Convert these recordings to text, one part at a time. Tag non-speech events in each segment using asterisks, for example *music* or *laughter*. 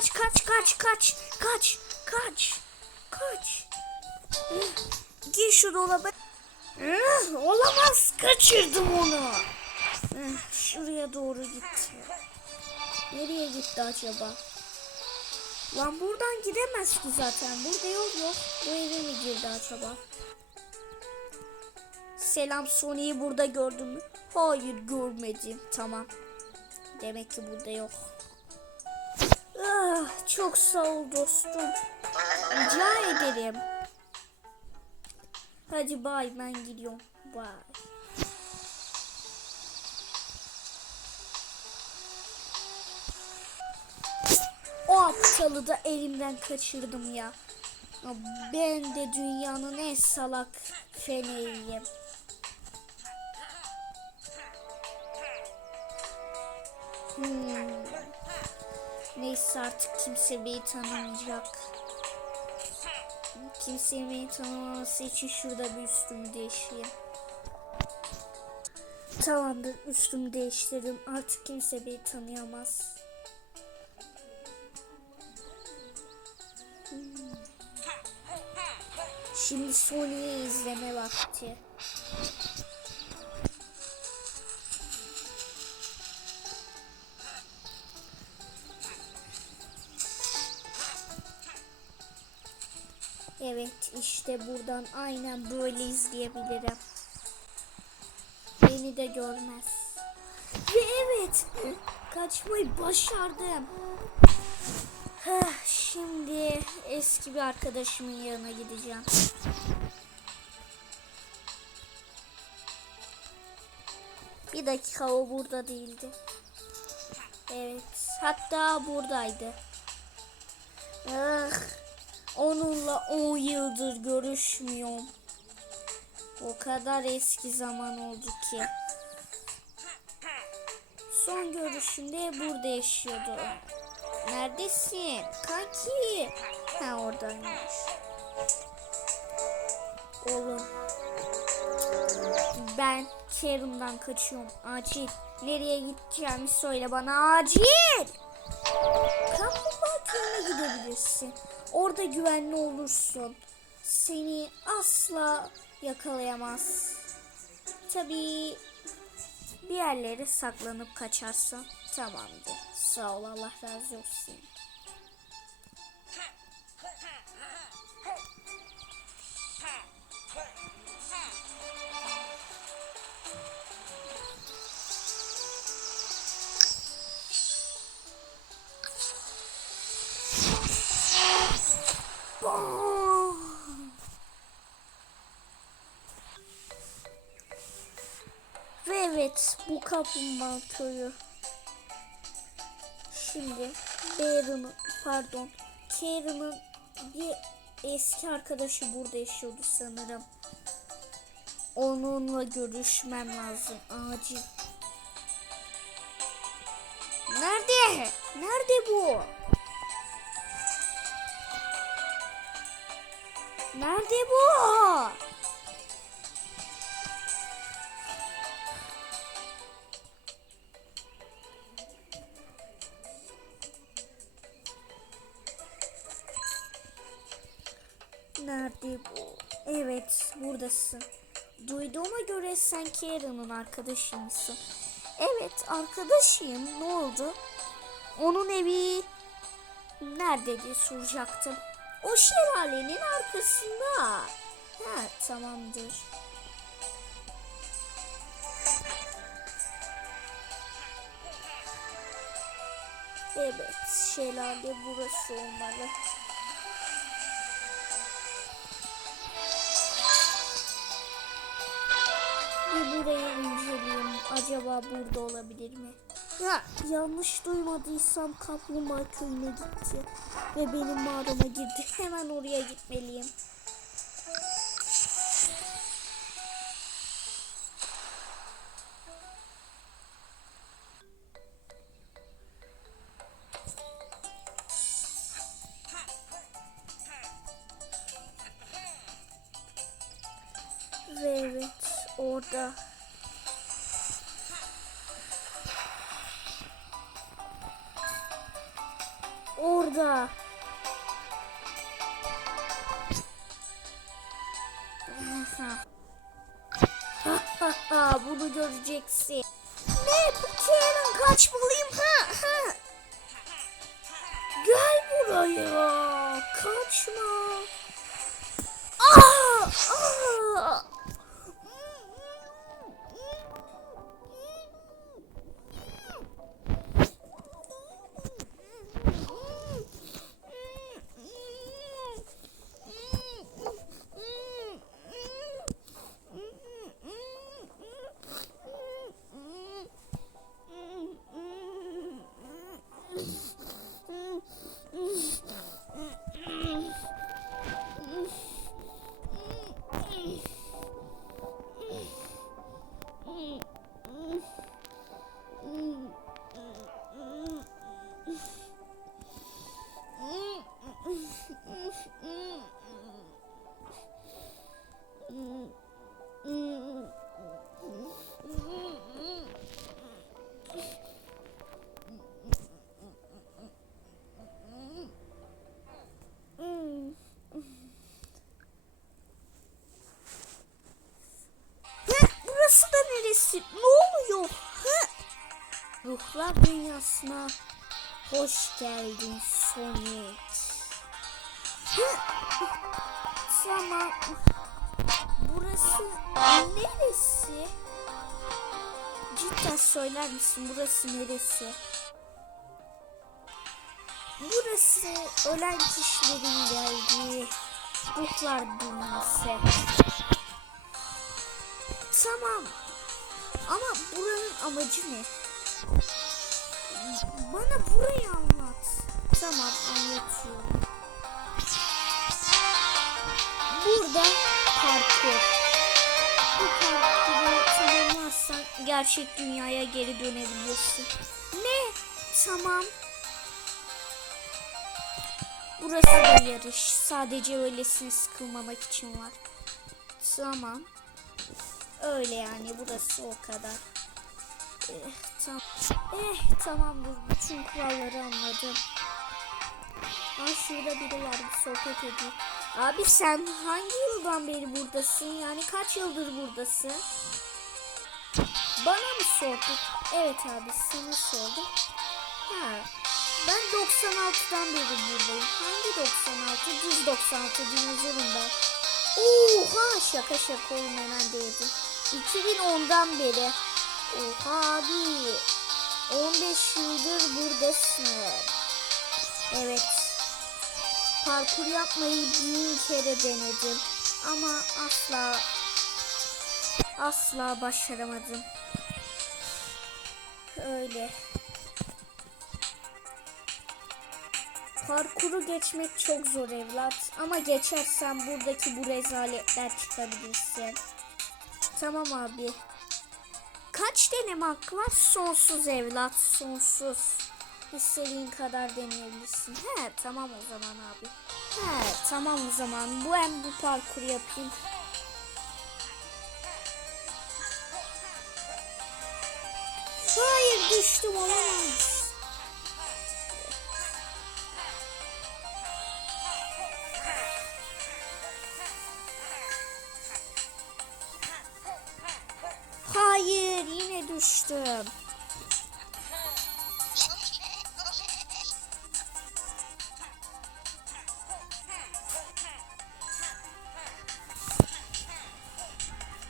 kaç kaç kaç kaç kaç kaç kaç. Gir şu dolaba. Üh, Olamaz kaçırdım onu. Üh, Şuraya doğru gitti. Nereye gitti acaba? Lan buradan gidemez ki zaten. Burada yol yok. Bu eve mi girdi acaba? Selam Sony'yi burada gördün mü? Hayır görmedim. Tamam. Demek ki burada yok. Ah, çok sağ ol dostum. Rica ederim. Hadi bay ben gidiyorum. Bay. O aptalı da elimden kaçırdım ya. Ben de dünyanın en salak feneyim. Hmm. Neyse artık kimse beni tanımayacak. Kimse beni tanımaması için şurada bir üstümü değiştireyim. Tamamdır üstümü değiştirdim. Artık kimse beni tanıyamaz. Şimdi Sony'yi izleme vakti. İşte buradan aynen böyle izleyebilirim. Beni de görmez. Ve evet kaçmayı başardım. Heh, Şimdi eski bir arkadaşımın yanına gideceğim. Bir dakika o burada değildi. Evet hatta buradaydı. Ah, onunla 10 yıldır görüşmüyorum. O kadar eski zaman oldu ki. Son görüşümde burada yaşıyordu. Neredesin? Kanki. Ha oradaymış. Oğlum. Ben Kerum'dan kaçıyorum. Acil. Nereye gideceğimi söyle bana. Acil. Kaplumbağa köyüne gidebilirsin. Orada güvenli olursun. Seni asla yakalayamaz. Tabii bir yerlere saklanıp kaçarsan tamamdır. Sağ ol Allah razı olsun. Evet bu kaplumbağa köyü. Şimdi Baron'un pardon Karen'ın bir eski arkadaşı burada yaşıyordu sanırım. Onunla görüşmem lazım acil. Nerede? Nerede bu? Nerede bu? Buradasın. Duyduğuma göre sen Karen'ın arkadaşı mısın? Evet, arkadaşıyım. Ne oldu? Onun evi nerede diye soracaktım. O şelalenin arkasında. Ha, tamamdır. Evet, şelale burası olmalı. Burayı inceleyeyim. Acaba burada olabilir mi? Ya yanlış duymadıysam kaplumbağa köyüne gitti. Ve benim mağarama girdi. *laughs* Hemen oraya gitmeliyim. Ve evet orada. Orada. *laughs* Bunu göreceksin. Ne? Bu Karen'ın kaçmalıyım. Ha, ha. Gel buraya. Kaçma. Aa, aa. Ruhlar dünyasına hoş geldin Sonic. Tamam. Burası neresi? Cidden söyler misin burası neresi? Burası ölen kişilerin geldiği ruhlar dünyası. Tamam. Ama buranın amacı ne? Bana burayı anlat. Tamam anlatıyorum. Burada parkur. Bu parkuru tamamlarsan gerçek dünyaya geri dönebiliyorsun. Ne? Tamam. Burası da yarış. Sadece öylesine sıkılmamak için var. Tamam. Öyle yani burası o kadar. Eh, tam eh tamamdır. Bütün kuralları anladım. Aa şurada biri var bir sohbet ediyor. Abi sen hangi yıldan beri buradasın? Yani kaç yıldır buradasın? Bana mı sordun? Evet abi sana sordum. Ha. Ben 96'dan beri buradayım. Hangi 96? Düz 96 dinozorun ben. Oha şaka şaka oyun hemen değildi. 2010'dan beri. Oha abi. 15 yıldır buradasın. Evet. Parkur yapmayı bin kere denedim. Ama asla asla başaramadım. Öyle. Parkuru geçmek çok zor evlat. Ama geçersen buradaki bu rezaletler çıkabilirsin. Tamam abi. Kaç deneme hakkı var? Sonsuz evlat, sonsuz. İstediğin kadar deneyebilirsin. He tamam o zaman abi. He tamam o zaman. Bu hem bu parkuru yapayım. Hayır düştüm olamaz.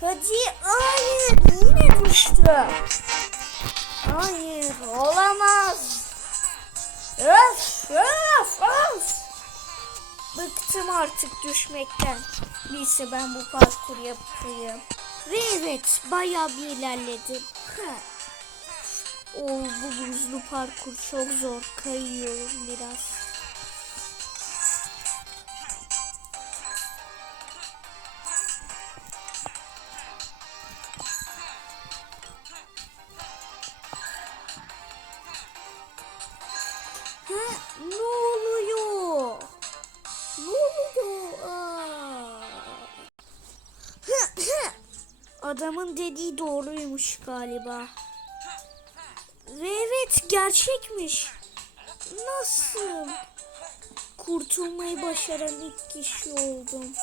Hadi hayır yine düştüm. Hayır olamaz. Öf öf öf. Bıktım artık düşmekten. Neyse ben bu parkuru yapayım. Ve evet bayağı bir ilerledim. Ha. Oo, bu buzlu parkur çok zor. Kayıyorum biraz. Ne oluyor? Ne oluyor? Adamın dediği doğruymuş galiba. Ve evet gerçekmiş. Nasıl? Kurtulmayı başaran ilk kişi oldum.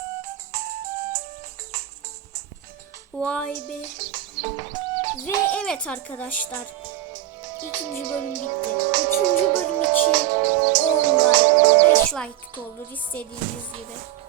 Vay be. Ve evet arkadaşlar. İkinci bölüm bitti. Üçüncü bölüm için 10 like, 5 like olur istediğiniz gibi.